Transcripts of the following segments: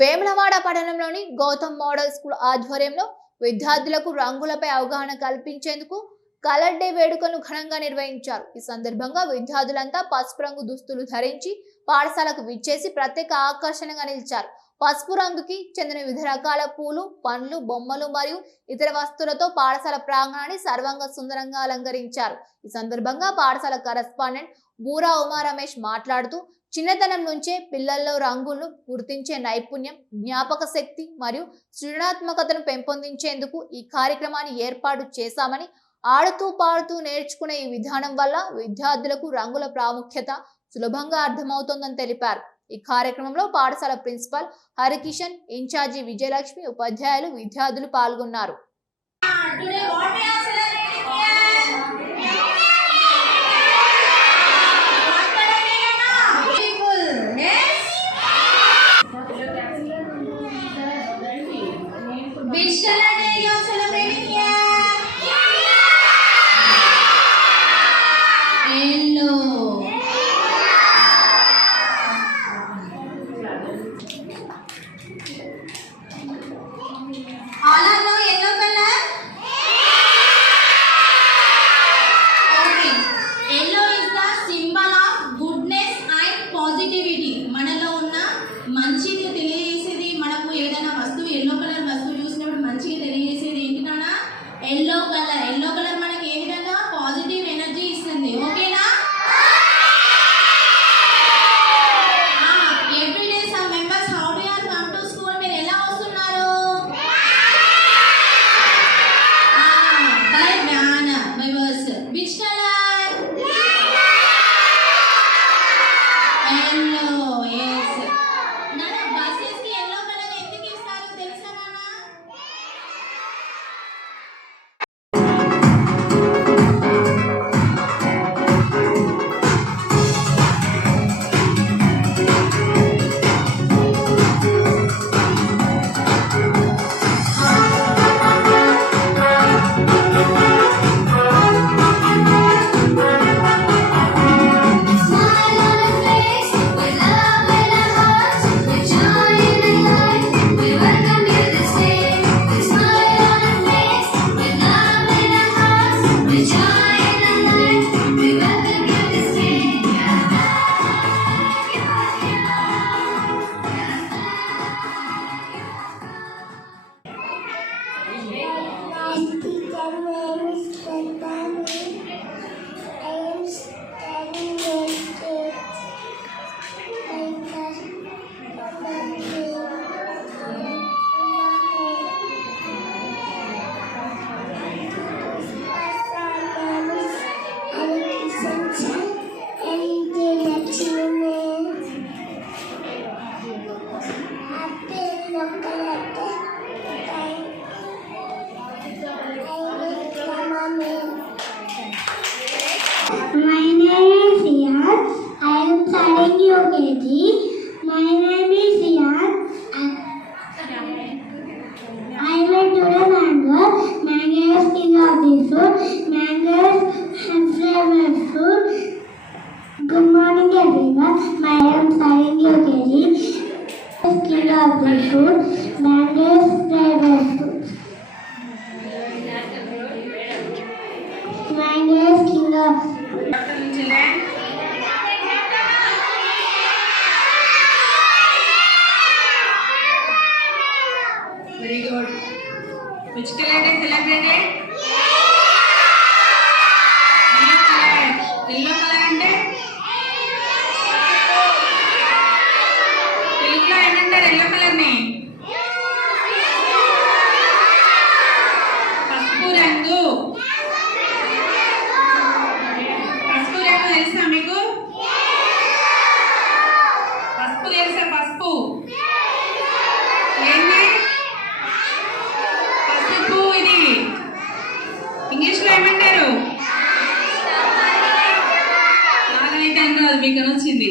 వేములవాడ పట్టణంలోని Gautam model school ఆధ్వర్యంలో విద్యార్థులకు రంగులపై అవగాహన కల్పించేందుకు కలర్ డే వేడుకలను ఘనంగా నిర్వహించారు। ఈ సందర్భంగా విద్యార్థులంతా పసుపు రంగు దుస్తులు ధరించి పాఠశాలకు విచ్చేసి ప్రత్యేక ఆకర్షణగా నిలిచారు। పసుపు రంగుకి చెందిన వివిధ రకాల పూలు, పండ్లు, బొమ్మలు మరియు ఇతర వస్తువులతో పాఠశాల ప్రాంగణాన్ని సర్వంగా సుందరంగా అలంకరించారు। ఈ సందర్భంగా పాఠశాల కరెస్పాండెంట్ బూరా ఉమా రమేష్ మాట్లాడుతూ చిన్నతనం నుంచే పిల్లల్లో రంగులను గుర్తించే నైపుణ్యం, జ్ఞాపక శక్తి మరియు సృజనాత్మకతను పెంపొందించేందుకు ఈ కార్యక్రమాన్ని ఏర్పాటు చేశామని, ఆడుతూ పాడుతూ నేర్చుకునే ఈ విధానం వల్ల విద్యార్థులకు రంగుల ప్రాముఖ్యత సులభంగా అర్థమవుతోందని తెలిపారు। ఈ కార్యక్రమంలో పాఠశాల ప్రిన్సిపల్ హరికిషన్, ఇన్ఛార్జి విజయలక్ష్మి, ఉపాధ్యాయులు, విద్యార్థులు పాల్గొన్నారు। All are know yellow color? Okay. Yellow is the symbol of goodness and positivity. మనలో ఉన్న మంచిని తెలియజేసేది, మనకు ఏదైనా వస్తువు yellow color వస్తువు చూసినప్పుడు మంచిగా తెలియజేసేది ఏంటి నాన్న? yellow color. yellow color మనకి ఏ విధంగా పాజిటివ్ ఎనర్జీ ఇస్తుంది. ఓకేనా? My name is Riyad. I am studying UKG. My name is Riyad. I went to the mango. Mango is king of the fruit. Mango is favorite fruit. Good morning everyone. I am studying UKG. Is king of the fruit. Mango is favorite fruit. Mango is king of Very good. Which color is celebrated? Yellow color. Yellow color అంటే తెలుగులో ఏమంటారు yellow color ని? పసుపు రంగు. పసుపు రంగు తెలుసా మీకు? పసుపు తెలుసా? పసుపు ఏంటి? పసుపు. ఇది ఇంగ్లీష్లో ఏమంటారు? నాకైతే అందరూ మీకు వచ్చింది.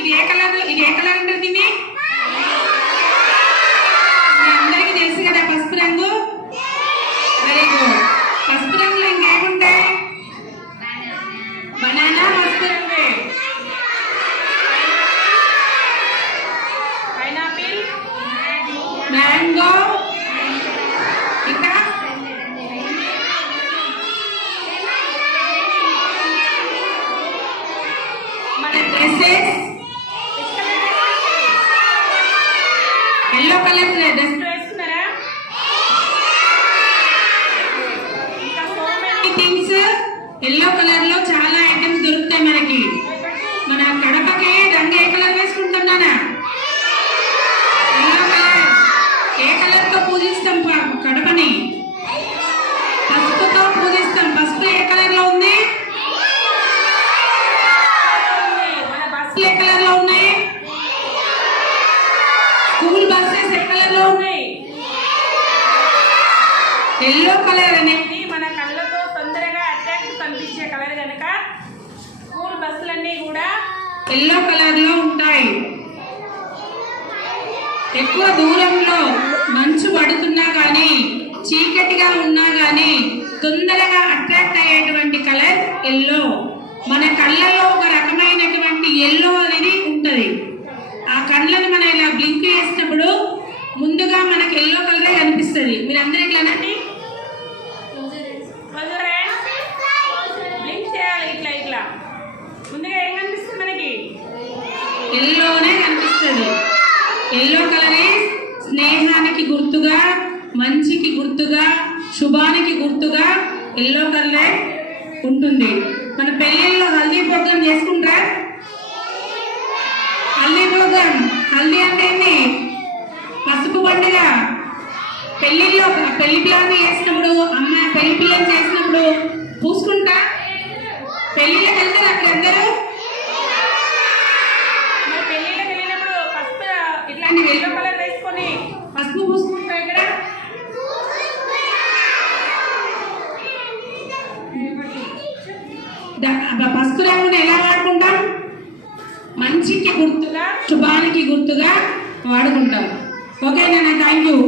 ఇది ఏ కలర్? ఇది ఏ కలర్ అంటారు దీన్ని? మ్యాంగో, ఇంకా మన డ్రెస్సెస్ ఎల్లో కలర్ డ్రెస్ వేసుకున్నారా? ఇంకా so many things yellow colour లో చాలా ఐటమ్స్ దొరుకుతాయి మనకి. మన కడపకి రంగు ఏ కలర్ వేసుకుంటున్నానా? Yellow colour. ఏ కలర్ తో పూజిస్తాం కడపని? పసుపుతో పూజిస్తాం. పసుపు ఏ కలర్ లో ఉంది? మన బస్సులు ఏ కలర్ లో ఉన్నాయి? స్కూల్ బస్సెస్ ఏ కలర్ లో ఉన్నాయి? ఎల్లో కలర్ అనేది మన కళ్ళతో తొందరగా అట్రాక్ట్ కనిపించే కలర్ కనుక స్కూల్ బస్సులన్నీ కూడా ఎల్లో కలర్ లో ఉంటాయి. ఎక్కువ దూరంలో మంచు పడుతున్నా కానీ చీకటిగా ఉన్నా కానీ తొందరగా అట్రాక్ట్ అయ్యేటువంటి కలర్ ఎల్లో. మన కళ్ళలో ఒక రకమైనటువంటి ఎల్లో అనేది ఉంటుంది. ఆ కళ్ళని మనం ఇలా బ్లింక్ చేసినప్పుడు ముందుగా మనకి ఎల్లో కలరే కనిపిస్తుంది. మీరందరూ ఇట్లానండి బ్లింక్ చేయాలి. ఇట్లా ఇట్లా ముందుగా ఏం కనిపిస్తుంది మనకి? ఎల్లోనే కనిపిస్తుంది. ఎల్లో కలరే స్నేహానికి గుర్తుగా, మంచికి గుర్తుగా, శుభానికి గుర్తుగా ఎల్లో కలరే ఉంటుంది. మన పెళ్ళిళ్ళలో హల్దీ ప్రోగ్రామ్ చేసుకుంటారా? హల్దీ ప్రోగ్రామ్, హల్దీ అంటే ఏంటి? పసుపు పండుగ. పెళ్ళిళ్ళలో పెళ్లి పిల్లలు చేసినప్పుడు, అమ్మాయి పెళ్లి పిల్లలు చేసినప్పుడు పూసుకుంటా పెళ్ళిళ్ళకి వెళ్తారు అక్కడ అందరూ. పెళ్ళిళ్ళకి వెళ్ళినప్పుడు పసుపు ఇట్లాంటి ఎల్లో కలర్ వేసుకొని పసుపు పూసుకుంటా. ఇక్కడ పసుపు రంగుని ఎలా వాడుకుంటాం? మంచికి గుర్తుగా, శుభానికి గుర్తుగా వాడుకుంటాం. ఓకేనా? Thank you.